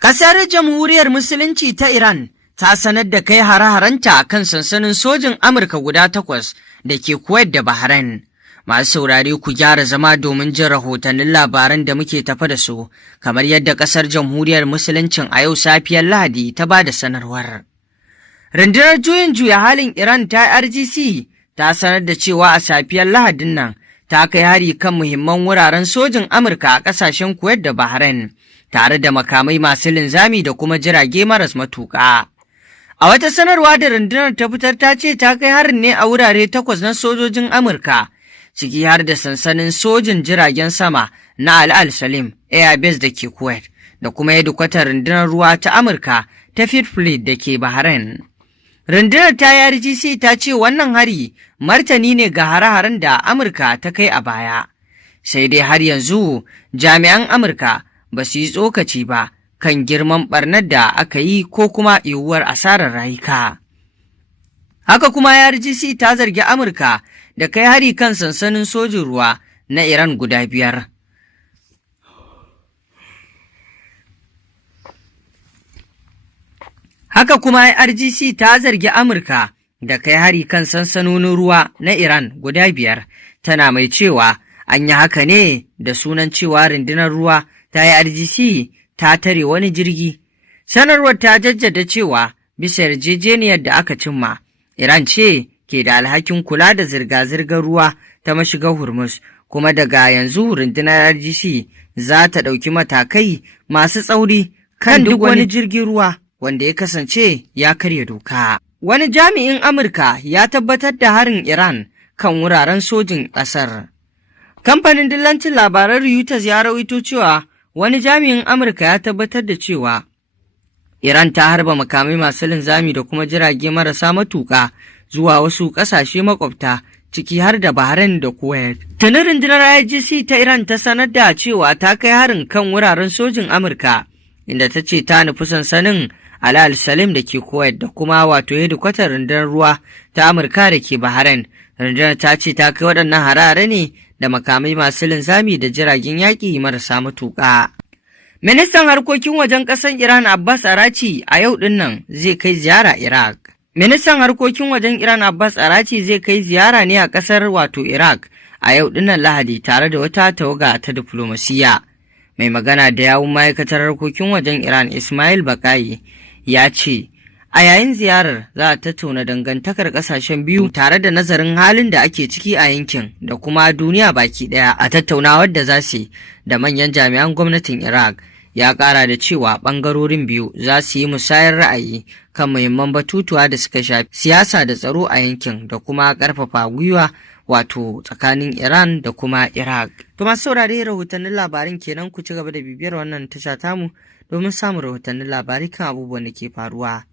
Ƙasar Jamhuriyar Musulunci ta Iran ta sanar da kai hare-harenta kan sansanin sojin Amurka guda 8 da ke Kuwait da Bahrain. Masu saurare ku gyara zama domin jin rahotannin labaran da muke tafa da su, kamar yadda ƙasar Jamhuriyar Musuluncin a yau safiyar Lahadi ta ba da sanarwar. Rundunar juyin juya halin Iran ta RGC ta sanar da cewa a safiyar Lahadin nan ta kai hari kan muhimman wuraren sojin Amurka a ƙasashen Kuwait da Bahrain, tare da makamai masu linzami da kuma jirage maras matuƙa. A wata sanarwa da rundunar ta fitar ta ce ta kai harin ne a wurare 8 na sojojin Amurka, ciki har da sansanin sojin jiragen sama na Al Salim Air Base da ke Kuwait, da kuma hedikwatar rundunar ruwa ta Amurka ta Fifth Fleet da ke Bahrain. Rundunar ta RGC ta ce wannan hari martani ne ga hare-haren da Amurka ta kai a baya, sai dai har yanzu jami'an Amurka ba su yi tsokaci ba kan girman barnar da aka yi ko kuma yiwuwar asarar rayuka. Haka kuma RGC ta zargi Amurka da kai hari kan sansanin sojin ruwa na Iran guda 5. Haka kuma RGC ta zargi Amurka da kai hari kan sansanonin ruwa na Iran guda 5, tana mai cewa an yi haka ne da sunan cewa rundunar ruwa ta RGC ta tare wani jirgi. Sanarwar ta jaddada cewa bisa yarjejeniyar da aka cimma, Iran ce ke da alhakin kula da zirga-zirgar ruwa ta mashigar Hormuz, kuma daga yanzu rundunar RGC za ta ɗauki matakai masu tsauri kan duk wani jirgin ruwa wanda ya kasance ya karya doka. Wani jami'in Amurka ya tabbatar da harin Iran kan wuraren sojin ƙasar. Kamfanin dillancin labaran Reuters ya rawaito cewa wani jami'in Amurka ya tabbatar da cewa Iran ta harba makamai masu linzami da kuma jirage marasa matuƙa zuwa wasu ƙasashe makwabta, ciki har da Bahrain da Kuwait. Tuni rundunar IGC ta Iran ta sanar da cewa ta kai harin kan wuraren sojin Amurka, inda ta ce ta nufi sansanin Al Salim da ke Kuwait da kuma wato hedikwatar rundunar ruwa ta Amurka da ke Bahrain. Rundunar ta ce ta kai waɗannan harare ne da makamai masu linzami da jiragen yaƙi marasa matuƙa. Ministan harkokin wajen ƙasar Iran Abbas Arachi a yau ɗin nan zai kai ziyara Iraq. Ministan harkokin wajen Iran Abbas Arachi zai kai ziyara ne a ƙasar wato Iraq a yau ɗin nan Lahadi tare da wata tawaga ta diflomasiyya. Mai magana da yawun ma'aikatar harkokin wajen Iran Ismail Baƙayi ya ce, a yayin ziyarar za a tattauna dangantakar ƙasashen biyu tare da nazarin halin da ake ciki a yankin da kuma duniya baki ɗaya a tattaunawar da za su da manyan jami'an gwamnatin Iraq. Ya ƙara da cewa ɓangarorin biyu za su yi musayar ra'ayi kan muhimman batutuwa da suka shafi siyasa da tsaro a yankin da kuma ƙarfafa gwiwa wato tsakanin Iran da kuma Iraq. To masu saurare rahotannin labarin kenan, ku ci gaba da bibiyar wannan tasha tamu domin samun rahotannin labarai kan abubuwan da ke faruwa.